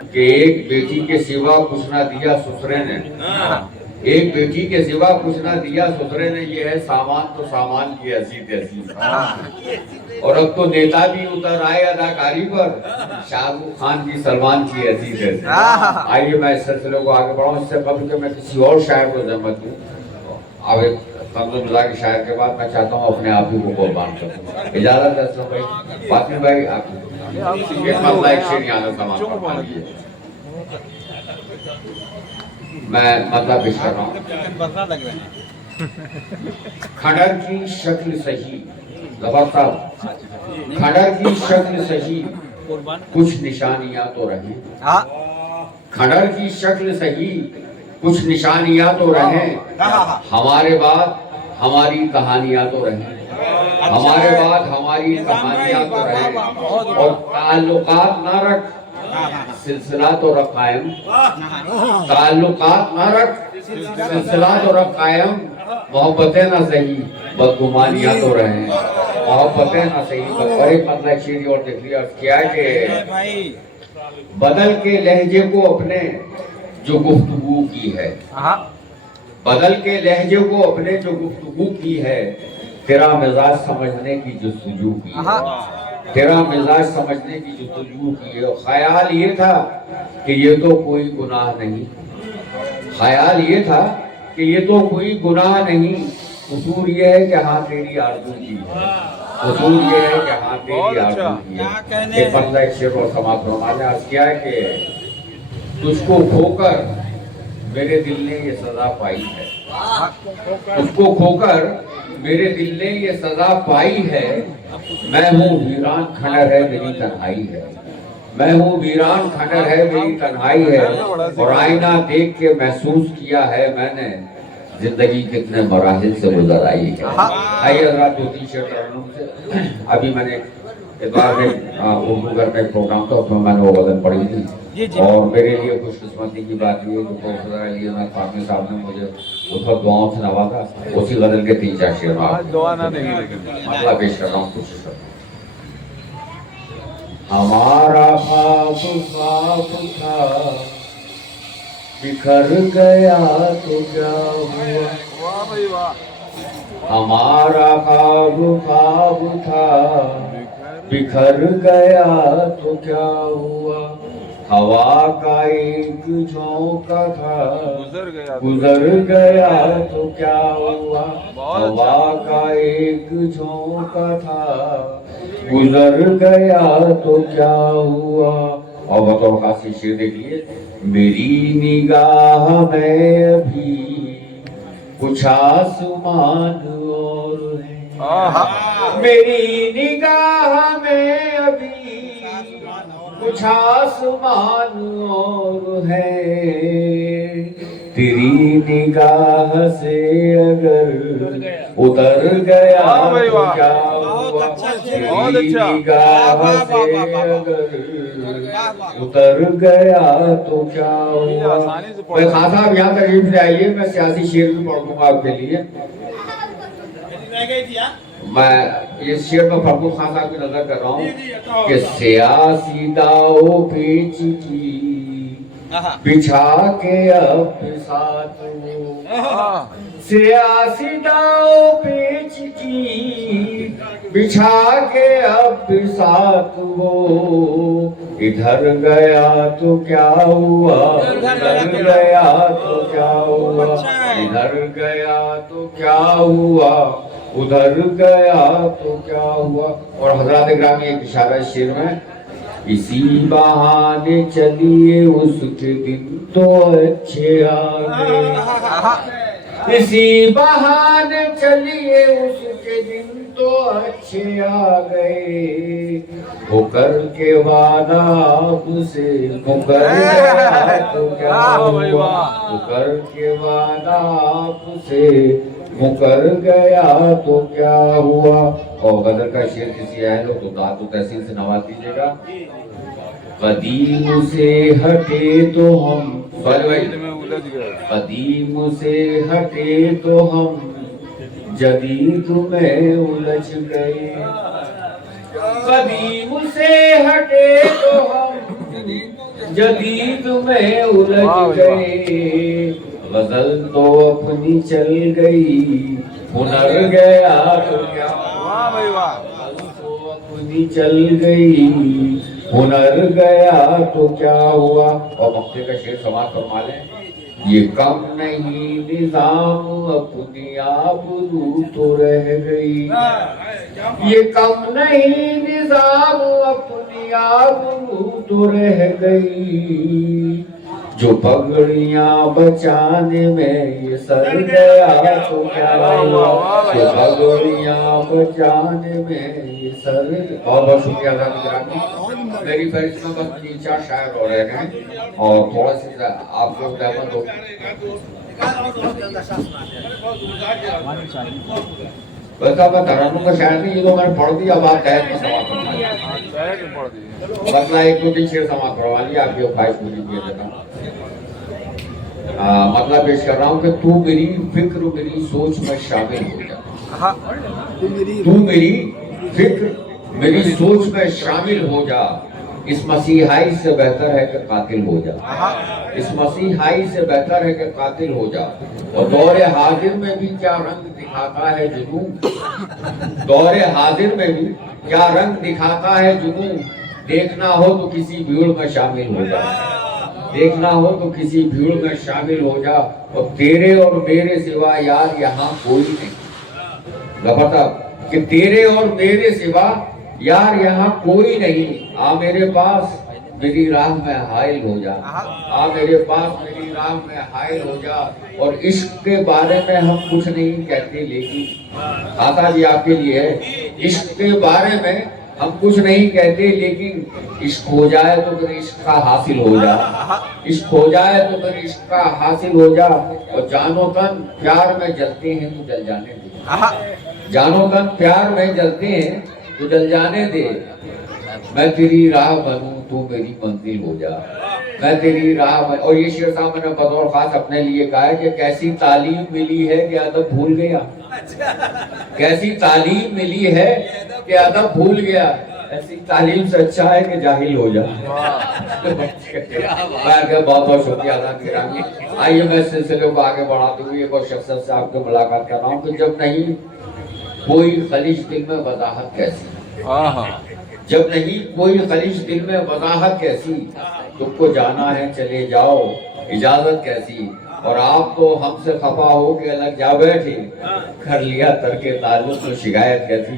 کہ ایک بیٹی کے سوا کچھ نہ دیا سسرے نے، ایک بیٹی کے سوا کچھ نہ دیا سسرے نے، یہ ہے سامان تو سامان کی ایسی تیسی۔ اور اب تو نیتا بھی اتر آئے اداکاری پر، شاہ رخ خان کی سلمان کی ایسی تیسی۔ آئیے میں اس سلسلے کو آگے بڑھاؤں، اس سے قبل کہ میں کسی اور شاعر کو ذمت دوں، اب ایک طنز و مزاح کے شاعر کے بعد میں چاہتا ہوں اپنے آپ ہی کو قربان کروں۔ اجازت ہے اسلام بھائی، فاطمی بھائی آپ ایک مسئلہ ایک شعر یہاں سے سماعت فرما لیجیے۔ میں مطلب پیش کر رہا ہوں۔ کھنڈر کی شکل صحیح، ظفر صاحب، کھنڈر کی شکل صحیح کچھ نشانیاں تو رہیں، کھنڈر کی شکل صحیح کچھ نشانیاں تو رہیں، ہمارے بعد ہماری کہانیاں تو رہیں، ہمارے بعد ہماری کہانیاں تو رہیں، اور تعلقات نہ رکھ سلسلہ تو رکھ قائم، تعلقات نہ رکھ سلسلہ تو رکھ قائم، محبتیں نہ صحیح بدگمانیاں تو رہیں، محبتیں نہ صحیح۔ اور ایک مطلب شیری اور دیکھ لیا کیا کہ بدل کے لہجے کو اپنے جو گفتگو کی ہے، بدل کے لہجے کو اپنے جو گفتگو کی ہے، تیرا مزاج سمجھنے کی جستجو کی ہے، تیرا مزاج سمجھنے کی جستجو کی ہے۔ خیال یہ تھا کہ یہ تو کوئی گناہ نہیں، خیال یہ تھا کہ یہ تو کوئی گناہ نہیں، قصور یہ ہے کہ ہاں تیری آرزو کی ہے، قصور یہ ہے کہ ہاں تیری آرزو کی ہے۔ ایک بندہ ایک شعر اور سماعت فرما نے عرض کیا ہے کہ تجھ کو کھو کر میرے دل نے یہ سزا پائی ہے، تجھ کو کھو کر میرے دل نے یہ سزا پائی ہے، میں ہوں ویران کھنڈر ہے میری تنہائی ہے، میں ہوں ویران کھنڈر ہے میری تنہائی ہے، اور آئینہ دیکھ کے محسوس کیا ہے میں نے زندگی کتنے مراحل سے گزر آئی ہے۔ آئیے حضرات دو تین شعر ترنم سے، ابھی میں نے اتوار میں اردو گھر کا ایک پروگرام تھا، اس میں نے وہ غزل پڑھی تھی، اور میرے لیے خوش قسمتی کی بات یہ کہ پروفیسر علی احمد فاطمی صاحب نے مجھے اس وقت دعاؤں سے نوازا، اسی غزل کے تین چار شعر مسئلہ پیش کر رہا ہوں، کوشش کرتا ہوں۔ ہمارا خواب خواب تھا بکھر گیا تو کیا ہوا، ہمارا خواب خواب تھا بکھر گیا تو کیا ہوا، ہوا کا ایک جھونکا تھا گزر گیا تو کیا ہوا، ہوا کا ایک جھونکا تھا گزر گیا تو کیا ہوا۔ اور بطور خاصی شعر دیکھیے، میری نگاہ میں ابھی کچھ آسمان اور ہے، میری نگاہ میں ابھی کچھ آسمان اور ہے، تیری نگاہ سے اگر اتر گیا تو کیا ہوا، تیری نگاہ سے اگر اتر گیا تو کیا ہوا۔ بھائی خان صاحب یہاں تشریف لے آئیے، میں سیاسی شعر بھی پڑھ دوں گا آپ کے لیے۔ میں اس شعر میں فرقو خان صاحب کی نظر کر رہا ہوں کہ سیاسی داؤ پیچ کی بچھا کے اب ساتھ وہ، سیاسی داؤ پیچ کی بچھا کے اب ساتھ وہ، ادھر گیا تو کیا ہوا، ادھر گیا تو کیا ہوا، ادھر گیا تو کیا ہوا، ادھر گیا تو کیا ہوا۔ اور حضرات گرامی ایک اشارہ شعر میں، اسی بہانے چلیے اس کے دن تو اچھے آگئے، اسی بہانے چلیے اس کے دن تو اچھے آگئے، ہو کر کے وعدہ آپ سے مکر گیا تو کیا ہوا، ہو کر کے وعدہ آپ سے مکر گیا تو کیا ہوا۔ اور غزل کا شعر کسی اہل ہو تو داد و تحسین سے نواز دیجیے گا۔ قدیم سے ہٹے تو ہم، قدیم سے ہٹے تو ہم جدید میں الجھ گئے، قدیم سے ہٹے تو ہم جدید میں الجھ گئے، غزل تو اپنی چل گئی، ہنر گیا تو کیا غزل تو اپنی چل گئی، ہنر گیا تو کیا ہوا۔ اور مقطع کا شعر سماعت فرما لیں۔ یہ کم نہیں نظام اپنی آبرو تو رہ گئی، یہ کم نہیں نظام اپنی آبرو تو رہ گئی، جو پگڑیاں بچانے میں یہ سر گیا تو کیا ہوا، جو پگڑیاں بچانے میں یہ سر۔ بہت بہت شکریہ حضرات گرامی۔ میری فہرست میں بس 3-4 شاعر ہو رہے ہیں اور تھوڑا سا آپ کو زحمت ہو۔ ویسا میں ترانوں کا شاعر نہیں، یہ تو میں نے پڑھ دیا، اب آپ تحت میں سماعت فرما لیا، مطلب 1-2 شعر سماعت کروا لیا، آپ کی خواہش پوری کیے دیتا ہوں۔ مطلب پیش کر رہا ہوں کہ تو میری فکر میری سوچ میں شامل ہو جا، تو میری فکر میری سوچ میں شامل ہو جا، اس مسیحائی سے بہتر ہے کہ قاتل ہو جا، اس مسیحائی سے بہتر ہے کہ قاتل ہو جا۔ اور دور حاضر میں بھی کیا رنگ دکھاتا ہے جنون، دور حاضر میں بھی کیا رنگ دکھاتا ہے جنون، دیکھنا ہو تو کسی بھیڑ میں شامل ہو جا، دیکھنا ہو تو کسی بھیڑ میں شامل ہو جا، اور تیرے اور میرے سوا یار یہاں کوئی نہیں، لفظ کہ تیرے اور میرے سوا یار یہاں کوئی نہیں، آ میرے پاس میری راہ میں حائل ہو جا، آ میرے پاس میری راہ میں حائل ہو جا۔ اور عشق کے بارے میں ہم کچھ نہیں کہتے، لیکن آتا بھی آپ کے لیے ہے، عشق کے بارے میں ہم کچھ نہیں کہتے، لیکن عشق ہو جائے تو پھر عشق کا حاصل ہو جا، عشق ہو جائے تو پھر عشق کا حاصل ہو جا۔ اور جان و تن پیار میں جلتے ہیں تو جل جانے دے، جان و تن پیار میں جلتے ہیں تو جل جانے دے، میں تیری راہ بنوں تو میری منزل ہو جا، میں تیری راہ بن۔ اور یہ شعر صاحب میں نے بطور خاص اپنے لیے کہا ہے کہ کیسی تعلیم ملی ہے کہ ادب بھول گیا، کیسی تعلیم ملی ہے کہ ادب بھول گیا، ایسی تعلیم سے اچھا ہے کہ جاہل ہو جا۔ بہت بہت شکریہ حضرات گرامی۔ آئیے میں اس سلسلے کو آگے بڑھاتے ہوئے ایک اور شخصیت سے آپ کو ملاقات کر رہا ہوں کہ جب نہیں کوئی خلیج دل میں وضاحت کیسی، جب نہیں کوئی خلیج دل میں وضاحت کیسی، تم کو جانا ہے چلے جاؤ اجازت کیسی، اور آپ تو ہم سے خفا ہو کے الگ جا بیٹھے، کر لیا ترک تعلق تو شکایت کیسی۔